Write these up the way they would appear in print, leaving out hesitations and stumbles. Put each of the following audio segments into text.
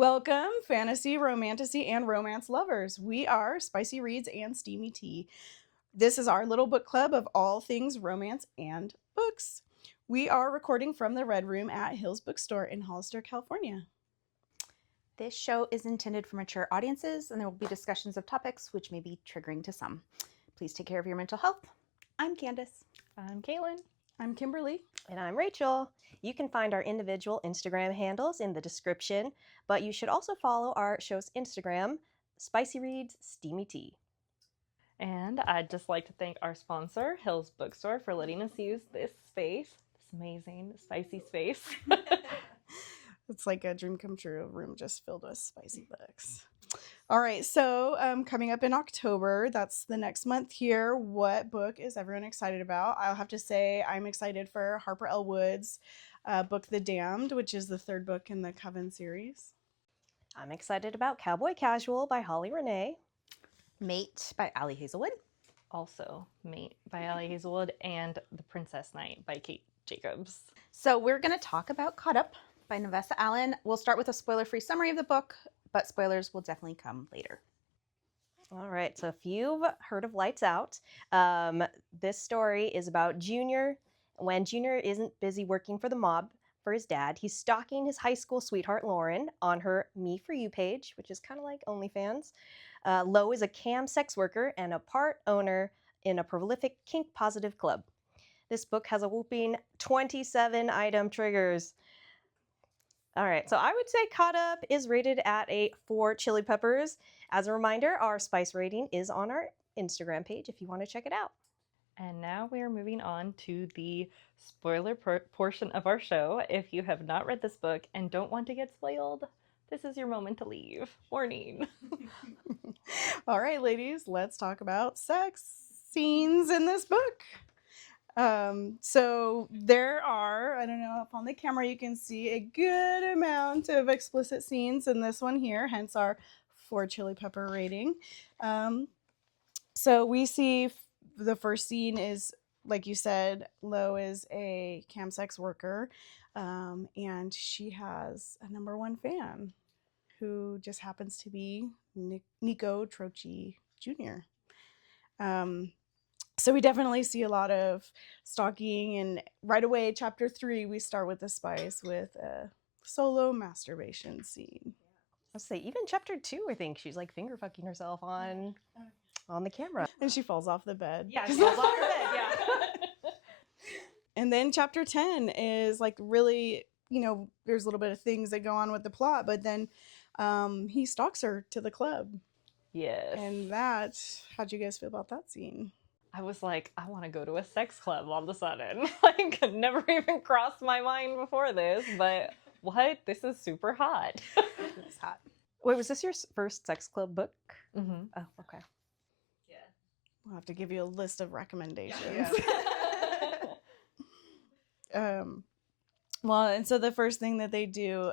Welcome, fantasy, romantasy, and romance lovers. We are Spicy Reads and Steamy Tea. This is our little book club of all things romance and books. We are recording from the Red Room at Hills Bookstore in Hollister, California. This show is intended for mature audiences, and there will be discussions of topics which may be triggering to some. Please take care of your mental health. I'm Candace. I'm Caitlin. I'm Kimberly. And I'm Rachael. You can find our individual Instagram handles in the description, but you should also follow our show's Instagram, Spicy Reads Steamy Tea. And I'd just like to thank our sponsor, Hills Bookstore, for letting us use this space, this amazing, spicy space. It's like a dream come true, a room just filled with spicy books. All right, so coming up in October, that's the next month here. What book is everyone excited about? I'll have to say I'm excited for Harper L. Wood's book, The Damned, which is the third book in the Coven series. I'm excited about Cowboy Casual by Holly Renee. Mate by Allie Hazelwood. Also, Mate by Allie Hazelwood and The Princess Knight by Kate Jacobs. So we're going to talk about Caught Up by Navessa Allen. We'll start with a spoiler-free summary of the book, but spoilers will definitely come later. All right, so if you've heard of Lights Out, this story is about Junior. When Junior isn't busy working for the mob for his dad, he's stalking his high school sweetheart, Lauren, on her Me For You page, which is kind of like OnlyFans. Lo is a cam sex worker and a part owner in a prolific kink-positive club. This book has a whooping 27 item triggers. All right, so I would say Caught Up is rated at a 4 chili peppers. As a reminder, our spice rating is on our Instagram page if you want to check it out. And now we are moving on to the spoiler portion of our show. If you have not read this book and don't want to get spoiled, this is your moment to leave. Warning. All right, ladies, let's talk about sex scenes in this book. So there are, I don't know if on the camera you can see a good amount of explicit scenes in this one here, hence our 4 chili pepper rating. So we see the first scene is, like you said, Lo is a cam sex worker, and she has a #1 fan who just happens to be Nico Trochi Jr. So we definitely see a lot of stalking, and right away, chapter 3, we start with the spice with a solo masturbation scene. Let's say even chapter 2, I think she's like finger fucking herself on the camera. And she falls off the bed. Yeah, she falls off her bed, yeah. And then chapter 10 is like really, there's a little bit of things that go on with the plot, but then he stalks her to the club. Yes. And how'd you guys feel about that scene? I was like, I want to go to a sex club all of a sudden. Like, it never even crossed my mind before this, but what? This is super hot. It's hot. Wait, was this your first sex club book? Mm-hmm. Oh, okay. Yeah. We'll have to give you a list of recommendations. Yeah. Well, and so the first thing that they do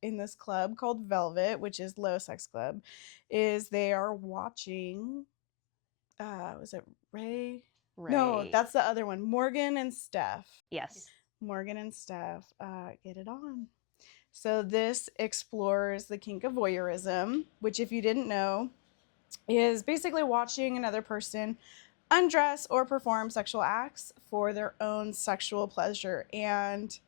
in this club called Velvet, which is Low Sex Club, is they are watching, was it Ray? No, that's the other one. Morgan and Steph. Yes. Morgan and Steph get it on. So this explores the kink of voyeurism, which, if you didn't know, is basically watching another person undress or perform sexual acts for their own sexual pleasure. And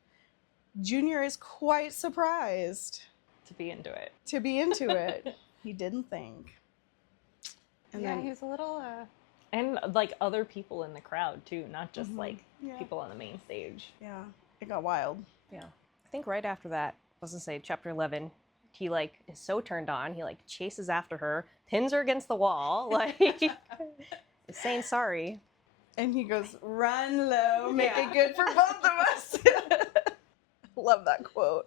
Junior is quite surprised To be into it. He didn't think. And Yeah, then he was a little... And like other people in the crowd too, not just like Yeah. people on the main stage. Yeah, it got wild. Yeah. I think right after that, I was gonna say chapter 11, he like is so turned on, he like chases after her, pins her against the wall, like is saying sorry. And he goes, "Run, Lo, make it good for both of us." Love that quote.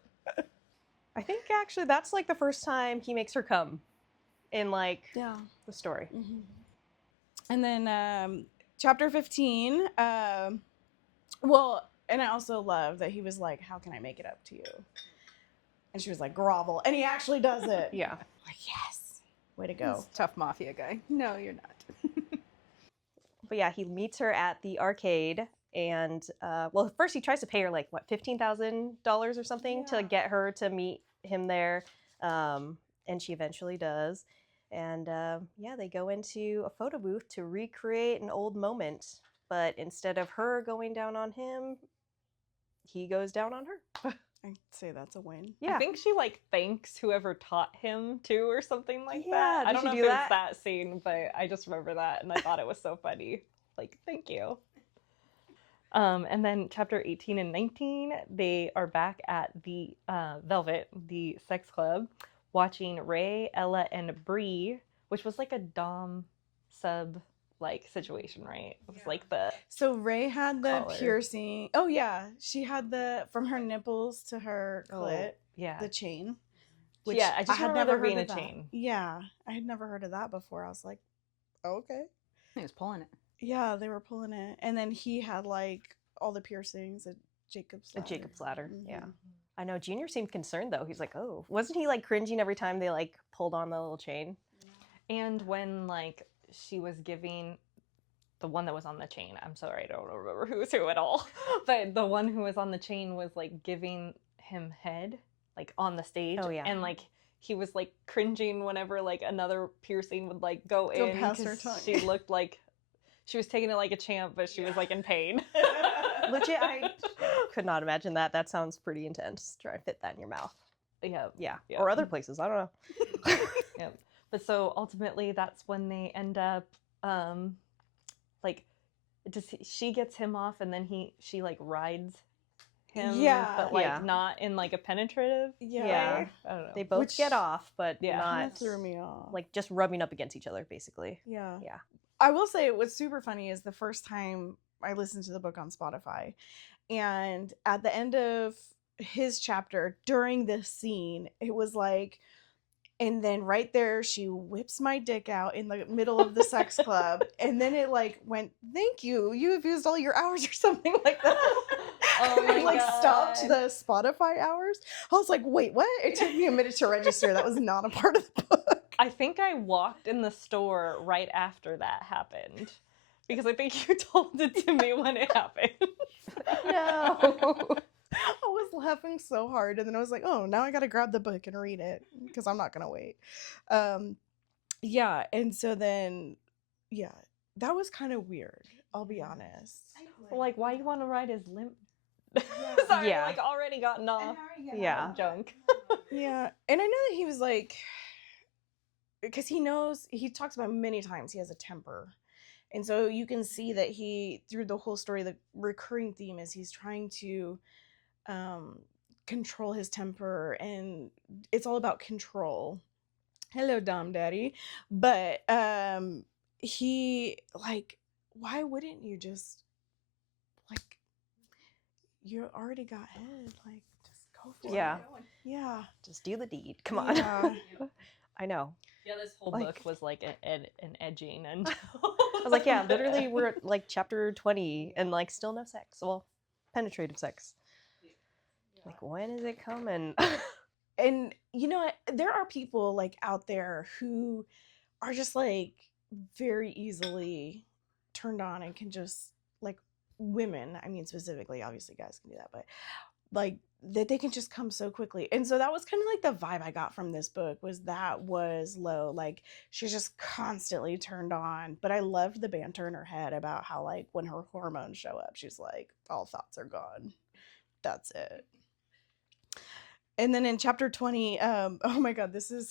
I think actually that's like the first time he makes her come in like Yeah. the story. Mm-hmm. And then chapter 15, well, and I also love that he was like, "How can I make it up to you?" And she was like, "Grovel." And he actually does it. Yeah. Like, yes. Way to go. He's a tough mafia guy. No, you're not. But yeah, he meets her at the arcade and well, first he tries to pay her like what, $15,000 or something to get her to meet him there. And she eventually does. And yeah, they go into a photo booth to recreate an old moment. But instead of her going down on him, he goes down on her. I'd say that's a win. Yeah. I think she like thanks whoever taught him too or something like Yeah, that. I did don't she know if do it that? was that scene, but I just remember that and I thought it was so funny. Like, thank you. And then chapter 18 and 19, they are back at the Velvet, the sex club, watching Ray, Ella, and Bree, which was like a dom sub like situation, right? It was like the So Ray had the collar. piercing. Oh yeah, she had the from her nipples to her clit, yeah. the chain. Yeah, I just had remember never there heard being of a that. chain. Yeah, I had never heard of that before. I was like, okay. He was pulling it. Yeah, they were pulling it, and then he had like all the piercings, a Jacob's A ladder. Jacob's ladder, yeah. Mhm. I know Junior seemed concerned though. He's like, oh, wasn't he like cringing every time they like pulled on the little chain? And when like she was giving the one that was on the chain, I'm sorry, I don't remember who was who at all, but the one who was on the chain was like giving him head like on the stage. Oh, yeah. And like he was like cringing whenever like another piercing would like go in past her 'cause tongue. she looked like she was taking it like a champ, but she was like in pain. Legit, I could not imagine that. That sounds pretty intense. Try and fit that in your mouth. Yeah. Yeah. Yeah. Or other places. I don't know. Yeah. But so ultimately that's when they end up like she gets him off and then she like rides him, Yeah. but like Yeah. not in like a penetrative Yeah. way. I don't know. They both Which- get off, but Yeah. Kinda not threw me off. like just rubbing up against each other, basically. Yeah. Yeah. I will say what's super funny is the first time I listened to the book on Spotify, and at the end of his chapter during this scene, it was like, and then right there she whips my dick out in the middle of the sex club, and then it like went, thank you, you have used all your hours or something like that. Oh my It, like stopped God. the Spotify hours. I was like, wait, what? It took me a minute to register. That was not a part of the book. I think I walked in the store right after that happened because I think you told it to me when it happened. No. I was laughing so hard, and then I was like, oh, now I gotta grab the book and read it because I'm not gonna wait. Yeah, and so then, yeah, that was kind of weird, I'll be honest. Like, why you want to ride his limp? Yeah. Sorry, Yeah. like already gotten off. Yeah. Junk. Yeah, and I know that he was like, because he knows, he talks about many times he has a temper. And so you can see that he, through the whole story, the recurring theme is he's trying to control his temper, and it's all about control. Hello, Dom Daddy. But he, like, why wouldn't you just, like, you already got head, like, just go for Yeah. it. Yeah. Just do the deed. Come on. Yeah. I know. Yeah, this whole Like- book was like an edging, and I was like, yeah, literally we're at like chapter 20 and like still no sex. Well, penetrative sex. Like, when is it coming? And you know what? There are people like out there who are just like very easily turned on and can just, like, women, I mean specifically, obviously guys can do that, but like that they can just come so quickly. And so that was kind of like the vibe I got from this book, was that was low, like she's just constantly turned on. But I loved the banter in her head about how, like, when her hormones show up, she's like, all thoughts are gone, that's it. And then in chapter 20, oh my god, this is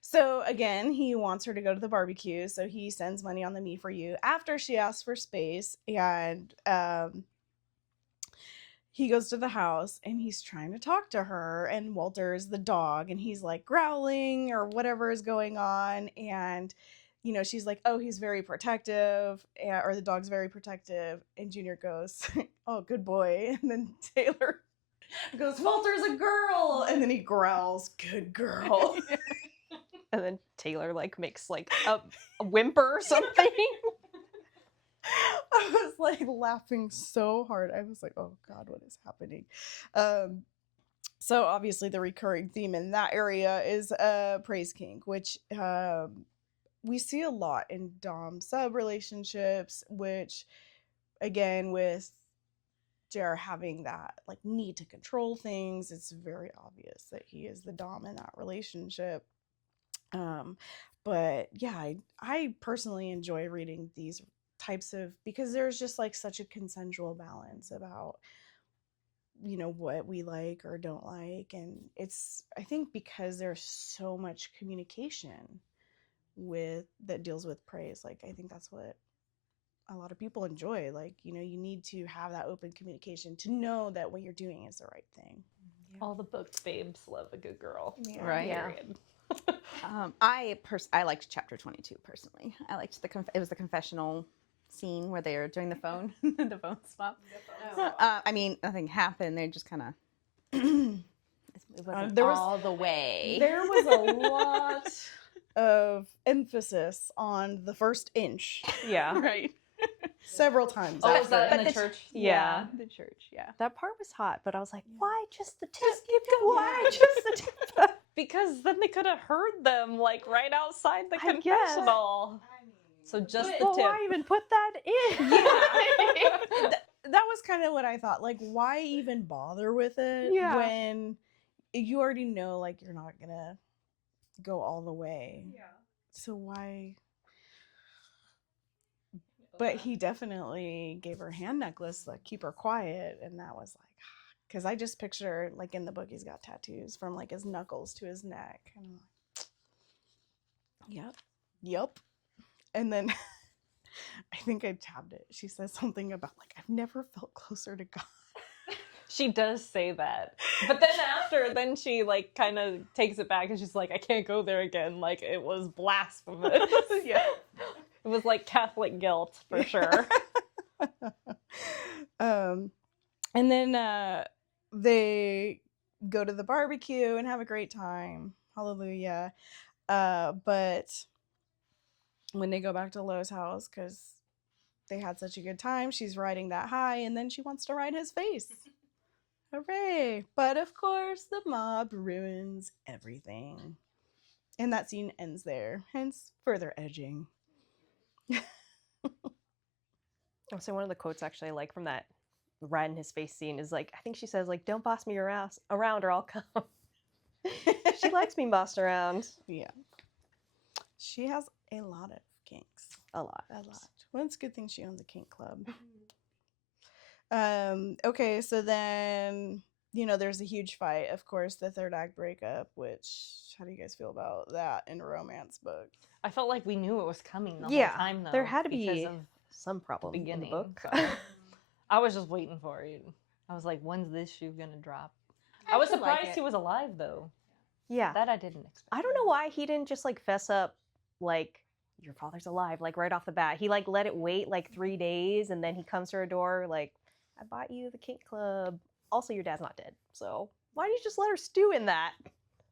so again, he wants her to go to the barbecue, so he sends money on the Me For You after she asks for space. And he goes to the house and he's trying to talk to her, and Walter's the dog, and he's like growling or whatever is going on. And you know, she's like, oh, he's very protective, or the dog's very protective. And Junior goes, oh, good boy. And then Taylor goes, Walter's a girl. And then he growls, good girl. And then Taylor like makes like a whimper or something. I was like laughing so hard. I was like, oh god, what is happening? So obviously the recurring theme in that area is praise kink, which we see a lot in dom sub relationships, which again with are having that like need to control things. It's very obvious that he is the dom in that relationship. But yeah, I personally enjoy reading these types of, because there's just like such a consensual balance about, you know, what we like or don't like. And it's, I think because there's so much communication with that deals with praise, like I think that's what a lot of people enjoy. Like, you know, you need to have that open communication to know that what you're doing is the right thing. All the book babes love a good girl. Yeah. Right. Yeah. Period. I liked chapter 22 personally. I liked it was the confessional scene where they're doing the phone the phone swap. I mean, nothing happened. They just kind of it wasn't there was- all the way. There was a lot of emphasis on the first inch Yeah. right. several times. Oh, was that in But the the- church? Yeah. The church, yeah. That part was hot, but I was like, why just the tip? Why just the tip? Because then they could have heard them like right outside the I guess. confessional. So just the Well, tip. why even put that in? That was kind of what I thought. Like, why even bother with it Yeah. when you already know, like, you're not gonna go all the way. Yeah. So why? But he definitely gave her a hand necklace, like, keep her quiet, and that was like, because I just picture, like, in the book, he's got tattoos from like his knuckles to his neck, and I'm like, yep. And then I think I tabbed it. She says something about like, I've never felt closer to God. She does say that. But then she like kind of takes it back and she's like, I can't go there again. Like it was blasphemous. Yeah. It was like Catholic guilt for sure. And then they go to the barbecue and have a great time. Hallelujah. But when they go back to Lo's house, because they had such a good time, she's riding that high, and then she wants to ride his face. Hooray! But of course, the mob ruins everything. And that scene ends there, hence further edging. So one of the quotes actually I like from that rat in his face scene is like, I think she says like, don't boss me around or I'll come. She likes being bossed around. Yeah. She has a lot of kinks. A lot. Well, it's a good thing she owns a kink club. Okay, so then, you know, there's a huge fight. Of course, the third act breakup, which, how do you guys feel about that in a romance book? I felt like we knew it was coming the Yeah, whole time though. there had to because be of some problem the in the beginning. book. So I was just waiting for it. I was like, when's this shoe gonna drop? I was actually like surprised it. he was alive though. Yeah. That I didn't expect. I don't know why he didn't just like fess up like, your father's alive, like right off the bat. He like let it wait like 3 days and then he comes to her door like, I bought you the kink club. Also, your dad's not dead. So why didn't you just let her stew in that?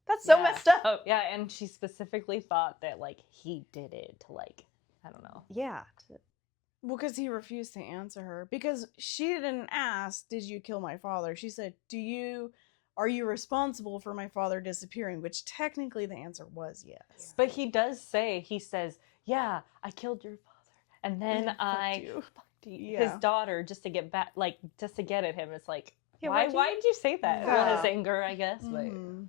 That's so Yeah. messed up. Yeah, and she specifically thought that like he did it to like, I don't know. Yeah. Well, because he refused to answer her. Because she didn't ask, did you kill my father? She said, are you responsible for my father disappearing? Which technically the answer was yes. But he does say, he says, yeah, I killed your father. And then Fucked I you. fucked his Yeah. daughter just to get back, like, just to get at him. It's like, Yeah, why why'd did you say that? Yeah. Well, his anger, I guess. But Mhm.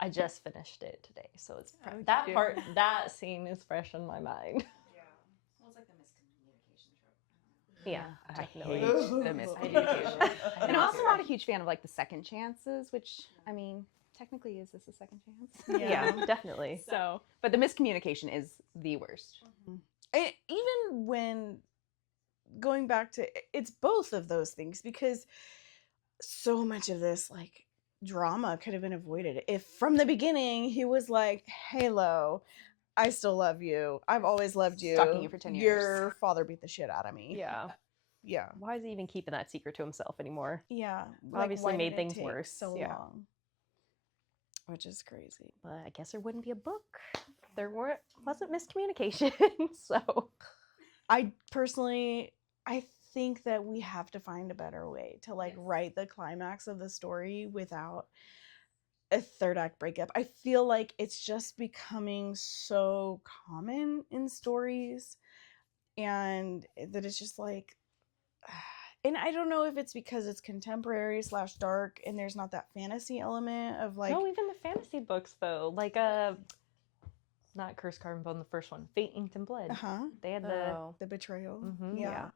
I just finished it today. So it's Oh, that you part, that scene is fresh in my mind. Well, it's like the miscommunication trope. Yeah, I definitely. hate the miscommunication. And I'm also not a huge fan of like the second chances, which I mean, technically, is this a second chance? Yeah, definitely. So, but the miscommunication is the worst. Even when going back to, it's both of those things, because so much of this like drama could have been avoided if from the beginning he was like, hey Lo, I still love you, I've always loved you, Stalking you for 10 years. Your father beat the shit out of me. Yeah. Yeah. Why is he even keeping that secret to himself anymore? Yeah. Obviously why made did it things take worse. so Yeah. long, which is crazy. But I guess there wouldn't be a book. There wasn't miscommunication. So I personally, I think that we have to find a better way to like write the climax of the story without a third act breakup. I feel like it's just becoming so common in stories, and that it's just like And I don't know if it's because it's contemporary / dark and there's not that fantasy element of like. No, even the fantasy books though, like not Curse Carved Bone, the first one, Fate Inked in Blood. They had The betrayal. Mhm. Yeah.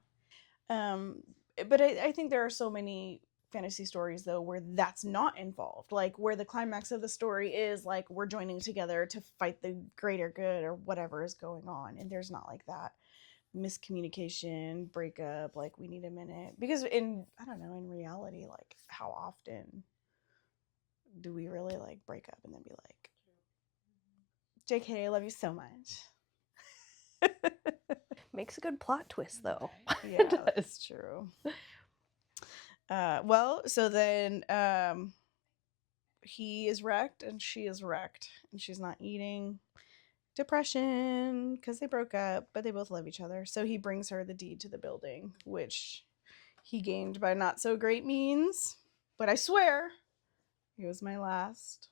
But I think there are so many fantasy stories though where that's not involved, like where the climax of the story is like we're joining together to fight the greater good or whatever is going on, and there's not like that miscommunication, breakup, like we need a minute, because in reality, like how often do we really like break up and then be like, JK, I love you so much. Makes a good plot twist, though. Yeah, that's true. Well, so then he is wrecked and she is wrecked, and she's not eating. Depression because they broke up, but they both love each other. So he brings her the deed to the building, which he gained by not so great means. But I swear, it was my last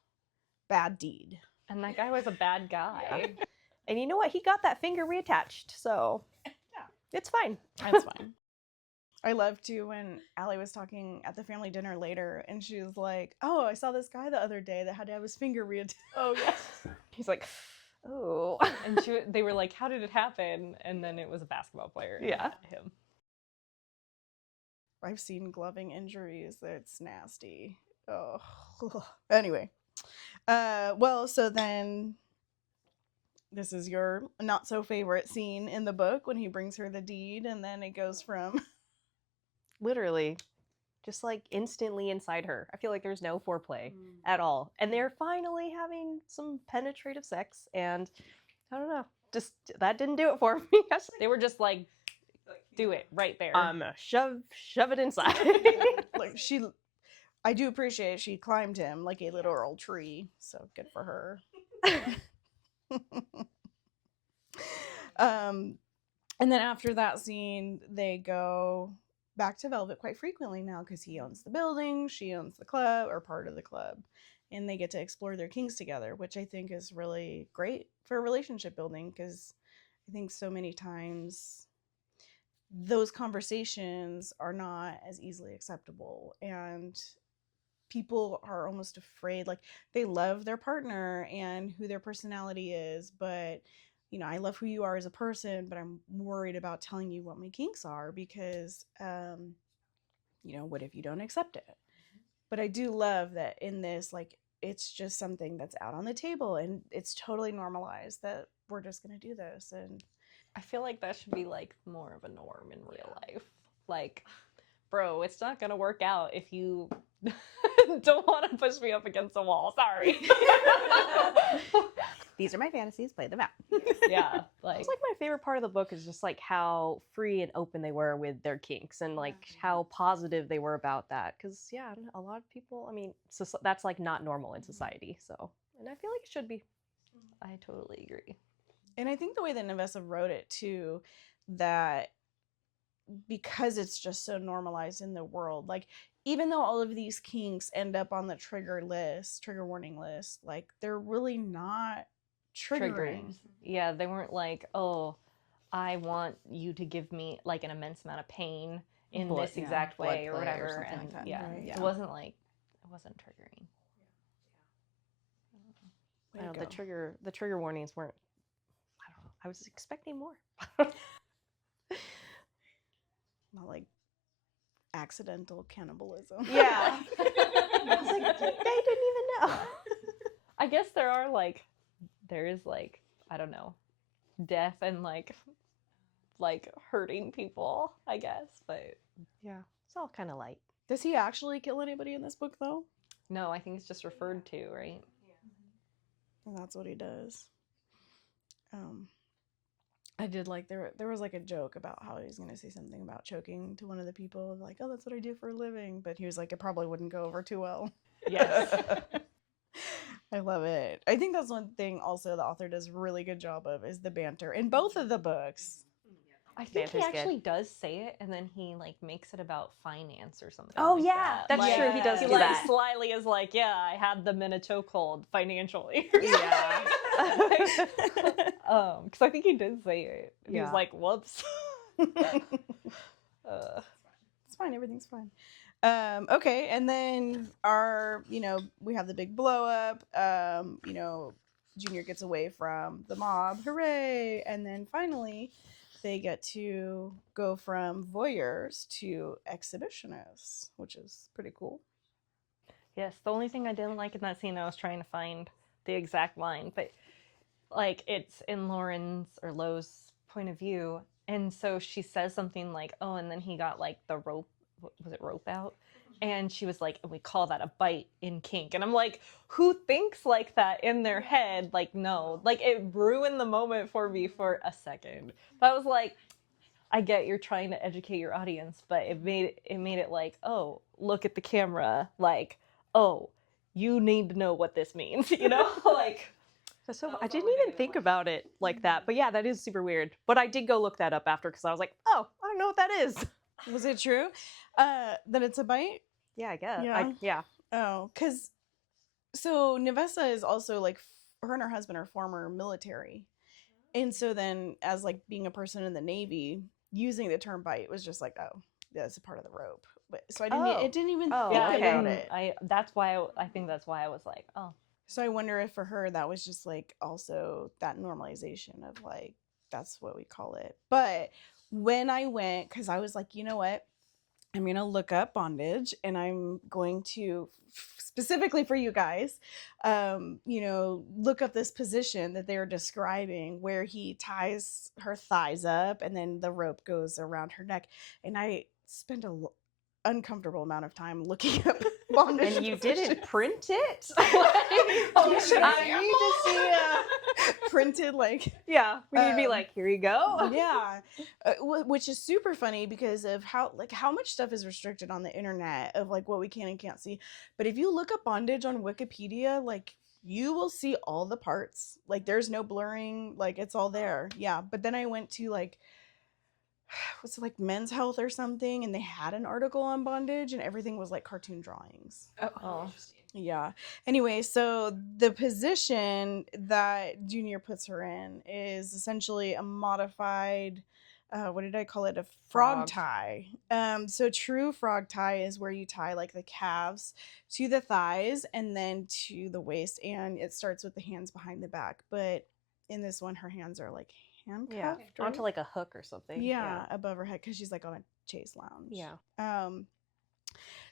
bad deed. And that guy was a bad guy. And you know what? He got that finger reattached, so it's fine. That's fine. I love too when Allie was talking at the family dinner later, and she was like, "Oh, I saw this guy the other day that had to have his finger reattached." Oh yes. He's like, oh. And they were like, how did it happen? And then it was a basketball player. Yeah. Him. I've seen gloving injuries. It's nasty. Oh. Anyway. Well, so then this is your not so favorite scene in the book when he brings her the deed, and then it goes from Literally, just like instantly inside her. I feel like there's no foreplay at all. And they're finally having some penetrative sex, and I don't know, just that didn't do it for me. They were just like, do it right there. Shove it inside. like I do appreciate she climbed him like a literal tree, so good for her. And then after that scene, they go back to Velvet quite frequently now because he owns the building, she owns the club, or part of the club, and they get to explore their kinks together, which I think is really great for relationship building, because I think so many times those conversations are not as easily acceptable, and people are almost afraid, like they love their partner and who their personality is, but I love who you are as a person, but I'm worried about telling you what my kinks are because, what if you don't accept it? But I do love that in this, like, it's just something that's out on the table and it's totally normalized that we're just going to do this. And I feel like that should be like more of a norm in real life. Like, bro, it's not going to work out if you don't want to push me up against a wall. Sorry. These are my fantasies. Play them out. Yeah. Like, It's like my favorite part of the book is just like how free and open they were with their kinks and like how positive they were about that. Because, yeah, a lot of people, I mean, so that's like not normal in society. So, and I feel like it should be. I totally agree. And I think the way that Navessa wrote it too, that because it's just so normalized in the world, like even though all of these kinks end up on the trigger warning list, like they're really not triggering. Yeah, they weren't like, oh, I want you to give me like an immense amount of pain in this exact way or whatever. Or And like that. yeah, Right. it wasn't triggering. Way I to don't know, go. the trigger warnings weren't, I don't know, I was expecting more. Not like accidental cannibalism. Yeah. I was like, they didn't even know. I guess there is like, I don't know, death and like hurting people, I guess, but Yeah, it's all kind of light. Does he actually kill anybody in this book though? no, I think it's just referred to, right? And that's what he does. I did like there was like a joke about how he was going to say something about choking to one of the people, like, oh, that's what I do for a living, but he was like, it probably wouldn't go over too well. Yes. I love it. I think that's one thing also the author does a really good job of is the banter in both of the books. I think he Banter's good. actually does say it, and then he like makes it about finance or something. Oh, like yeah, that. that's true, he does He do like that. slyly is like, yeah, I had them in a chokehold financially. Yeah. Because I think he did say it. He Yeah. was like, whoops. It's fine. Everything's fine. Okay, and then we have the big blow up. Junior gets away from the mob. Hooray! And then finally, they get to go from voyeurs to exhibitionists, which is pretty cool. Yes, the only thing I didn't like in that scene, I was trying to find the exact line, but like it's in Lauren's or Lo's point of view, and so she says something like, "Oh, and then he got like the rope, was it rope out?" And she was like, "We call that a bite in kink." And I'm like, who thinks like that in their head? Like, no, like it ruined the moment for me for a second. But I was like, I get you're trying to educate your audience, but it made it like, oh, look at the camera, like, oh, you need to know what this means, like. So I didn't even think about it like that. But yeah, that is super weird. But I did go look that up after because I was like, oh, I don't know what that is. Was it true? That it's a bite? Yeah, I guess. Yeah. Yeah. Oh, because so Navessa is also like her and her husband are former military, and so then as like being a person in the Navy, using the term bite was just like, oh, that's a part of the rope. But so I didn't. It didn't even Oh, think okay. about it. That's why I think that's why I was like, oh. So I wonder if for her that was just like also that normalization of like that's what we call it. But when I went, because I was like, you know what? I'm going to look up bondage and I'm going to specifically for you guys, look up this position that they're describing where he ties her thighs up and then the rope goes around her neck. And I spent an uncomfortable amount of time looking up bondage. And you didn't print it? I need to see printed like Yeah, we need to be like, here you go. yeah, which is super funny because of how much stuff is restricted on the internet of like what we can and can't see. But if you look up bondage on Wikipedia, like you will see all the parts. Like there's no blurring, like it's all there. Yeah, but then I went to like was it like Men's Health or something, and they had an article on bondage, and everything was like cartoon drawings. Oh. Yeah. Anyway, so the position that Junior puts her in is essentially a modified, what did I call it? A frog tie. So true frog tie is where you tie like the calves to the thighs and then to the waist, and it starts with the hands behind the back. But in this one, her hands are like handcuffed. Yeah, right? onto like a hook or something. Yeah, above her head because she's like on a chaise lounge. Yeah.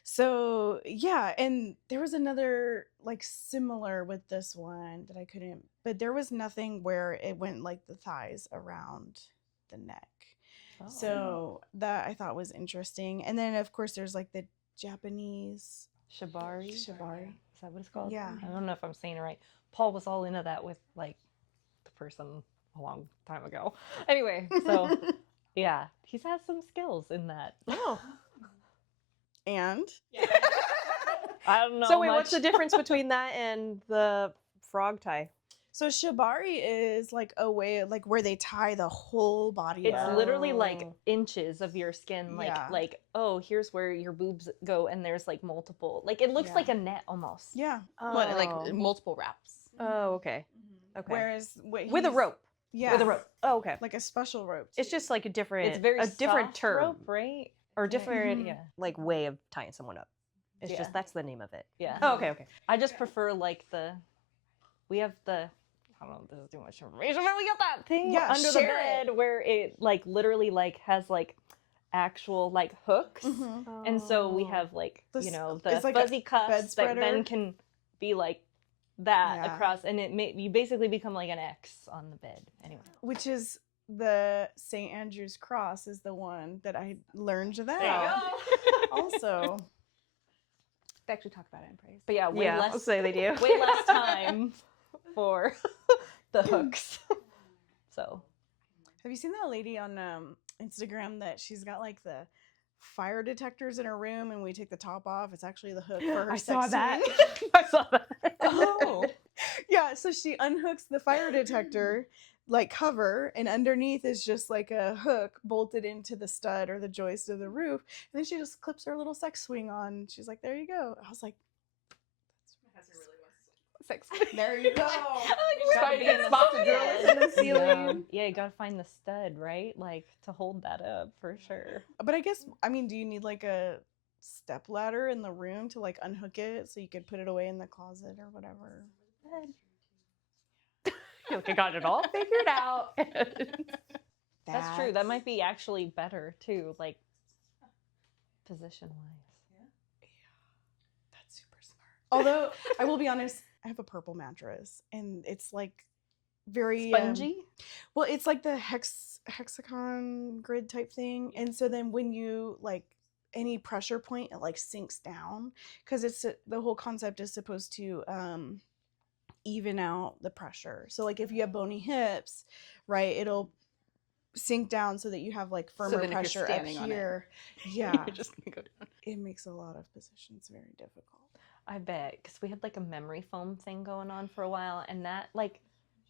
So yeah, and there was another like similar with this one that I couldn't, but there was nothing where it went like the thighs around the neck. Oh. So that I thought was interesting. And then of course there's like the Japanese Shibari. Shibari. Is that what it's called? Yeah. I don't know if I'm saying it right. Paul was all into that with like the person a long time ago. Anyway, so yeah, he's had some skills in that. Oh. And I don't know. So wait, much. what's the difference between that and the frog tie? so Shibari is like a way like where they tie the whole body It's up. literally like inches of your skin, like Yeah. like oh, here's where your boobs go, and there's like multiple, like it looks Yeah. like a net almost. Yeah. What, Oh. like multiple wraps? Oh, okay. Okay. Whereas With a he's- rope. Yeah. With a rope. Oh, okay. Like a special rope. It's too. just like a different, It's very different soft term rope, right? or different Mhm. Yeah, like way of tying someone up. It's Yeah. just that's the name of it. yeah. Oh, okay, okay. I just prefer like we have the, I don't know if this is too much information, but we got that thing Yeah, under the share bed where it like literally like has like actual like hooks. Mhm. And so we Oh. have like, This- the it's like a fuzzy cuffs bed that spreader. then can be like that Yeah. across, and you basically become like an X on the bed. Anyway. Which is the St. Andrew's cross is the one that I learned that. Also, They actually talk about it in praise. But yeah, way Yeah, I'll less say they do. way less time for the hooks. So have you seen that lady on Instagram that she's got like the fire detectors in her room and we take the top off? It's actually the hook for her I sex saw that. scene. I saw that. oh. Yeah, so she unhooks the fire detector like cover, and underneath is just like a hook bolted into the stud or the joist of the roof, and then she just clips her little sex swing on. She's like, there you go. I was like, sex. There you go. Gotta be in the spots of stud. drills in the ceiling. Yeah, you gotta find the stud, right? Like to hold that up for sure. But I guess, I mean, do you need like a step ladder in the room to like unhook it so you could put it away in the closet or whatever? I feel like I got it all figured out. That's true. That might be actually better too, like position wise. That's super smart. Although I will be honest, I have a purple mattress and it's like very Spongy. well, it's like the hexagon grid type thing, and so then when you like any pressure point, it like sinks down because it's the whole concept is supposed to even out the pressure. So like if you have bony hips, right, it'll sink down so that you have like firmer then if you're pressure up standing on it, here. Yeah, You're just gonna go down. it makes a lot of positions very difficult. I bet, because we had like a memory foam thing going on for a while, and that like,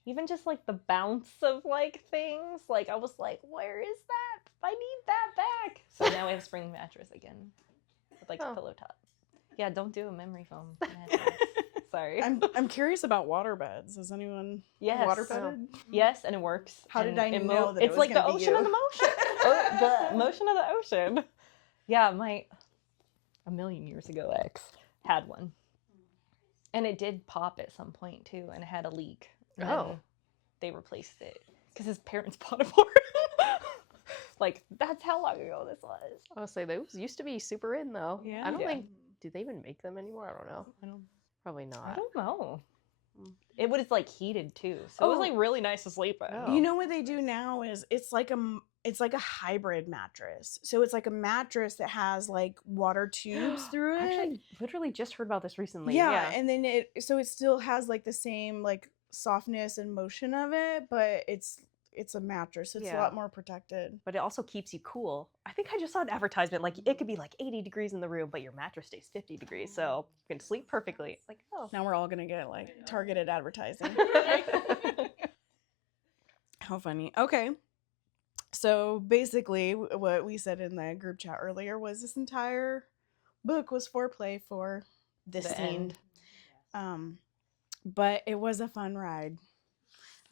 even just like the bounce of like things, like I was like, where is that? I need that back. So now we have spring mattress again, with like a pillow top. Yeah, don't do a memory foam mattress. Sorry. I'm curious about water beds. Is anyone Yes. water bedded? Yes, and it works. How and did I know that it it's was like the gonna be ocean of you? the motion. The motion of the ocean. Yeah, a million years ago ex had one. And it did pop at some point too, and it had a leak. And Oh. they replaced it because his parents bought it for him. Like, that's how long ago this was. I'll say those used to be super in though. Yeah. I don't Yeah. think. Do they even make them anymore? I don't know. Probably not. I don't know. It was like heated too, so it was like really nice to sleep in. Oh. You know what they do now is it's like a hybrid mattress. So it's like a mattress that has like water tubes through it. Actually, literally just heard about this recently. yeah, and then it still has like the same like softness and motion of it, but it's a mattress. So it's a Yeah. lot more protected. But it also keeps you cool. I think I just saw an advertisement like it could be like 80 degrees in the room, but your mattress stays 50 degrees, so you can sleep perfectly. It's like, oh. Now we're all gonna get like targeted advertising. How funny. Okay. So basically, what we said in the group chat earlier was this entire book was foreplay for this The scene. end. But it was a fun ride.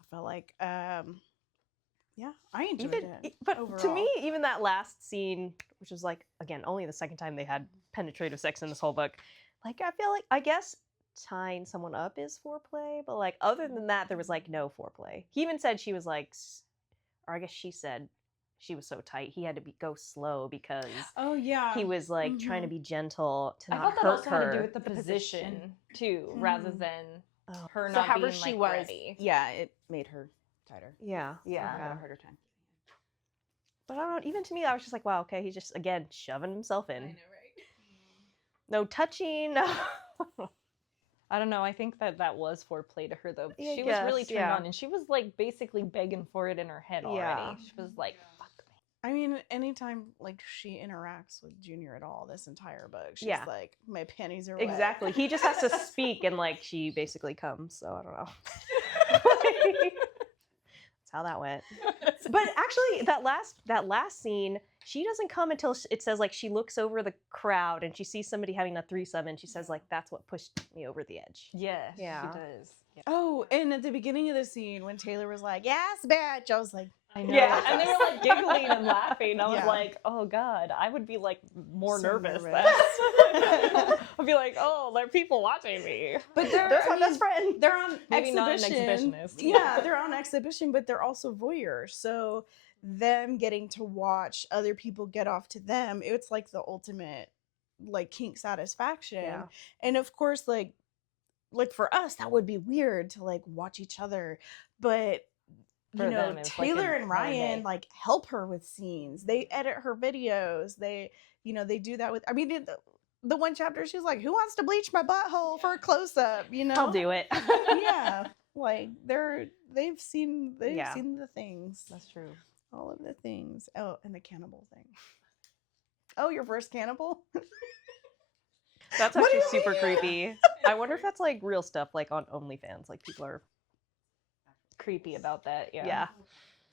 I felt like, yeah, I enjoyed it. But to overall. me, even that last scene, which was like, again, only the second time they had penetrative sex in this whole book, like, I feel like, I guess tying someone up is foreplay, but like, other than that, there was like no foreplay. He even said she was like, or I guess she said she was so tight, he had to go slow because Oh yeah, he was like trying to be gentle to I not thought that hurt also had to do her. with the position too, rather than Oh. her So not however being she like, was, ready. yeah, it made her tighter. Yeah. Yeah. Had a Okay. harder time. But I don't know, even to me, I was just like, wow, okay, he's just, again, shoving himself in. right? No touching, no. I don't know. I think that was foreplay to her though. Yeah, I She was really guess, turned yeah. on, and she was like basically begging for it in her head already. Yeah. She was like, "Fuck me." I mean, anytime like she interacts with Junior at all, this entire book, she's Yeah. like, my panties are wet. Exactly. He just has to speak and like she basically comes, so I don't know. That's how that went. But actually that last scene, she doesn't come until it says like she looks over the crowd and she sees somebody having a threesome and she says like that's what pushed me over the edge. Yes, Yeah. she does. Yeah. Oh, and at the beginning of the scene when Taylor was like, "Yes, bitch," I was like, I know. Yeah. And they were like giggling and laughing. I was Yeah. like, oh God, I would be like more So nervous. nervous. Then. I'd be like, oh, there are people watching me. but There's my best friend. They're on Maybe not an exhibition. exhibitionist. Yeah, they're on exhibition, but they're also voyeurs. So them getting to watch other people get off to them, it's like the ultimate like kink satisfaction. Yeah. And of course, like for us, that would be weird to like watch each other, but For you know, them, it was like Taylor and another Ryan day. like help her with scenes. They edit her videos. They, you know, they do that with. I mean, the one chapter she's like, "Who wants to bleach my butthole for a close up?" You know, I'll do it. yeah, like they've seen Yeah. the things, That's true. all of the things. Oh, and the cannibal thing. Oh, your first cannibal? That's What do actually you super mean? creepy. I wonder if that's like real stuff like on OnlyFans. Like people are Creepy about that, yeah. yeah.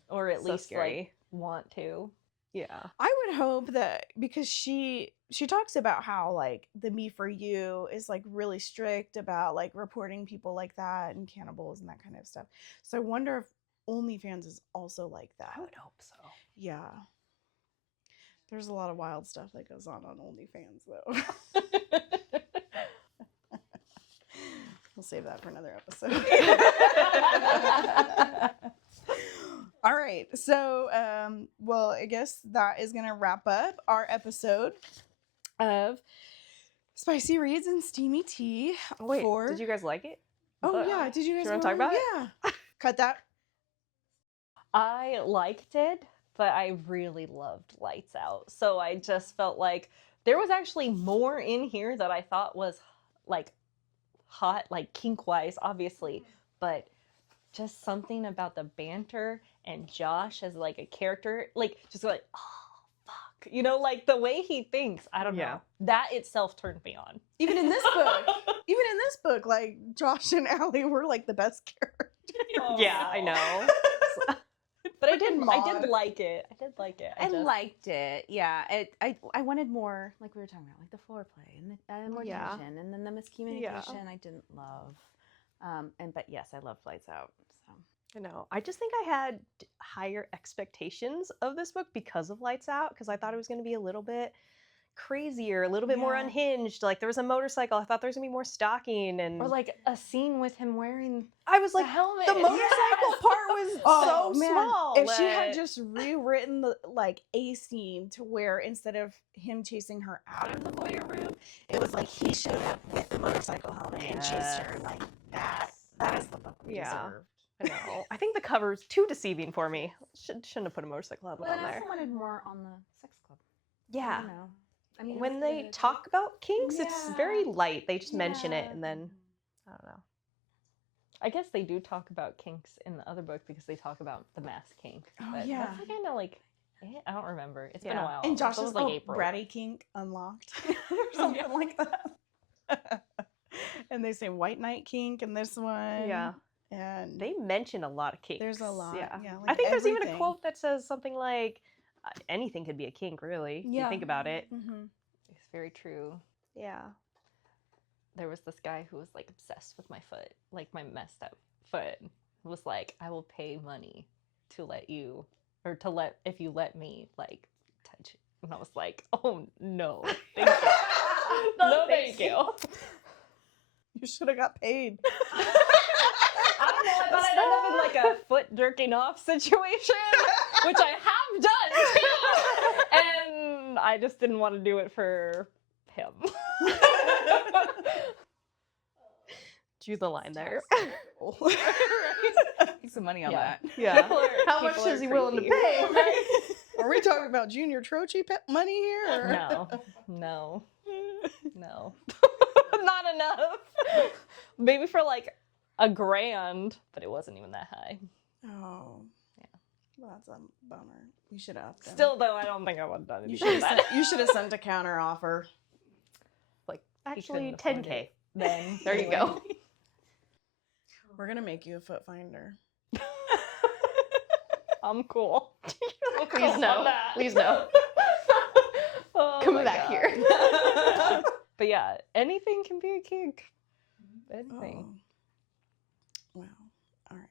Or at So least scary. like want to. Yeah. I would hope that because she talks about how like the Me For You is like really strict about like reporting people like that and cannibals and that kind of stuff. So I wonder if OnlyFans is also like that. I would hope so. Yeah. There's a lot of wild stuff that goes on OnlyFans though. We'll save that for another episode. All right. So, well, I guess that is going to wrap up our episode of Spicy Reads and Steamy Tea. Wait, did you guys like it? Oh, yeah. Did you guys want to talk about it? Yeah. Cut that. I liked it, but I really loved Lights Out. So I just felt like there was actually more in here that I thought was like hot, like kink-wise, obviously, but just something about the banter and Josh as like a character, like just like, oh fuck, you know, like the way he thinks. I don't know. That itself turned me on. Even in this book, like Josh and Allie were like the best characters. Yeah, I know. But I did like it. I liked it. Yeah. I wanted more, like we were talking about, like the foreplay and the more tension, and then the miscommunication I didn't love. But yes, I loved Lights Out. So I know. I just think I had higher expectations of this book because of Lights Out, because I thought it was going to be a little bit crazier, a little bit more unhinged. Like there was a motorcycle. I thought there was going to be more stalking, and or like a scene with him wearing I was like, helmet. the motorcycle part was so small. If she had just rewritten the like a scene to where instead of him chasing her out of the voyeur room, it was like he showed up with the motorcycle helmet and chased her. Like that is the book we deserved. I know. I think the cover's too deceiving for me. Shouldn't have put a motorcycle helmet on I there. also wanted more on the sex club. Yeah. I don't know. I mean, When they talk about kinks, it's very light. They just mention it and then, I don't know. I guess they do talk about kinks in the other book because they talk about the mask kink. Oh, But yeah. that's kind of like, I don't remember. It's been a while. And Josh It is was like like April. bratty kink unlocked or something like that. And they say white knight kink in this one. Yeah. And They mention a lot of kinks. there's a lot. Yeah. Yeah, I think there's even a everything. quote that says something like, anything could be a kink, really, if you think about it. Mm-hmm. It's very true. Yeah. There was this guy who was like obsessed with my foot, like my messed up foot. He was like, I will pay money to let you, or to let, if you let me like touch it. And I was like, oh no, thank you. No, thank you. You should have got paid. I don't know, I thought I'd end up in like a foot jerking off situation, which I have done too. And I just didn't want to do it for him. Drew the line there. Make some money on Yeah. that. Yeah. How People much are is he willing to crazy. pay? Are we talking about Junior Troche money here? Or? No. Not enough. Maybe for like $1,000, but it wasn't even that high. Oh. Yeah. Well, that's a bummer. You should have upped him. Still, though, I don't think I would have done You anything. should have sent a counter offer. Like, Actually, couldn't afford 10K. it. Then There you go. We're gonna make you a foot finder. I'm cool. Please no. Please no. Oh Come my back God. here. But yeah, anything can be a kink. Anything. Oh. Wow. All right.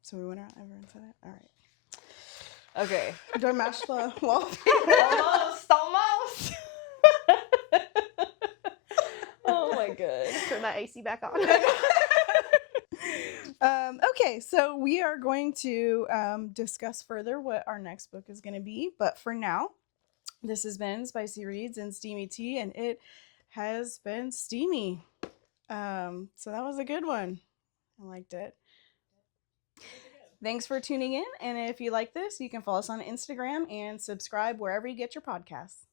So we went out. Everyone said it. All right. Okay. Do I mash the wallpaper? Almost. Oh my God. Turn that AC back on. Okay, so we are going to discuss further what our next book is going to be. But for now, this has been Spicy Reads and Steamy Tea, and it has been steamy. So that was a good one. I liked it. Thanks for tuning in. And if you like this, you can follow us on Instagram and subscribe wherever you get your podcasts.